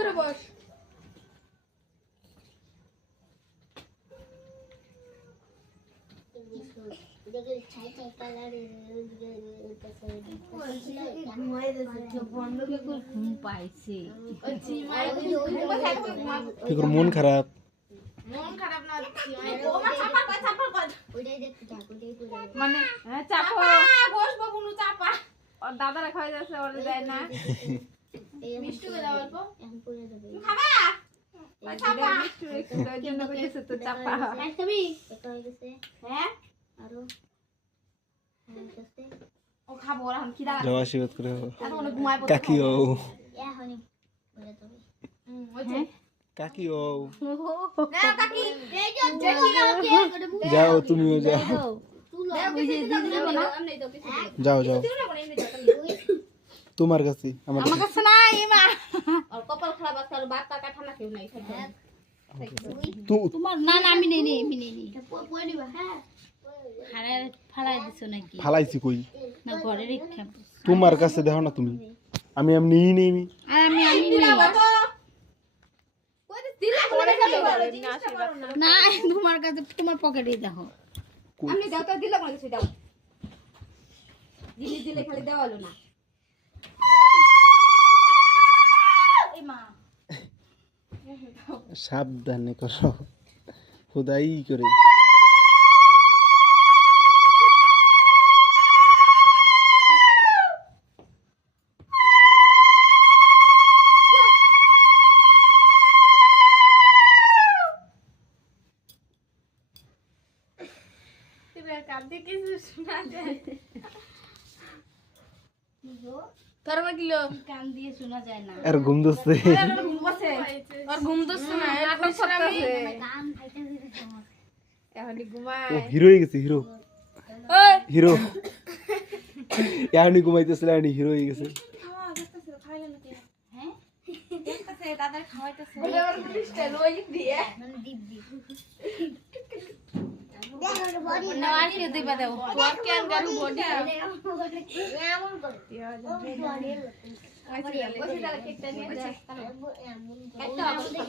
করে বস। দেখে ছাই ছাই কালারের ঘুম পাইছে মন খারাপ মন খারাপ না ওমা চাপা কর ওইটাই দেখতে থাক ওইটাই করে মানে চাপা বসবো বুনু চাপা। ওর দাদারা খাওয়াই যাচ্ছে ওর দেয় না মিষ্টি করে দাও অল্প। এখন করে দেবে খাবা চাপা মিষ্টি একটু দেওয়ার জন্য কইতেছে তো চাপা খাই খাবি? এটা হয়ে গেছে হ্যাঁ আরো হয়ে গেছে ও খাবো ওরা এখন খিদা যাও আশীর্বাদ করে এখন ঘুমায় পড়তে কাকি ও এখনই করে দেবে ওই যে কাকি ও না কাকি এই যে দেখি না ওকে যাও তুমিও যাও তুলো ওই যে দিদি দেবো না আমনে দাও কিছু যাও যাও দিও না বলে এমনি দাও তোমার কাছে আমার আমার কাছে না এমা আর কপাল খারাপ আছে আর বাত টাকা ঠান্ডা কেউ নাই তোমার না না আমি নেই আমি নেই পড়ে নিবা হ্যাঁ ফালাই দিছো নাকি ফালাইছি কই না ঘরে রেখে তোমার কাছে দেখো না তুমি আমি এমনি নেই আর আমি কই দিলা বলে গেল না তোমার কাছে তোমার পকেটেই দেখো আমনে দাও তো দিলা বলে কিছু দাও জিনিস দিলে খালি দেওয়া হলো না এই মা সাবধানে করো খোদাই করে কাঁদতে কিছু শোনা যায় তোর মা কিলো কান দিয়ে শোনা যায় না আর ঘুম দছে ঘুম বসে আর ঘুম দছে না নাটক করতেছে কান খাইতে দিতে সমস্যা এখনই ঘুমায় ও হিরো হয়ে গেছে হিরো ওই হিরো এখনই ঘুমাইতেছিল এখনই হিরো হয়ে গেছে খাওয়া দেখতেছে খাইলে নাকি হ্যাঁ দেখতেছে দাদার খাওয়াইতেছে ওই আমার স্টাইল ওই দিয়ে মানে দিব্যি না আর কি দিবা দাও তোর কেন গারু বডি এমন করে ওই তাহলে কেকটা নিয়ে যা এমন একটা অবস্থা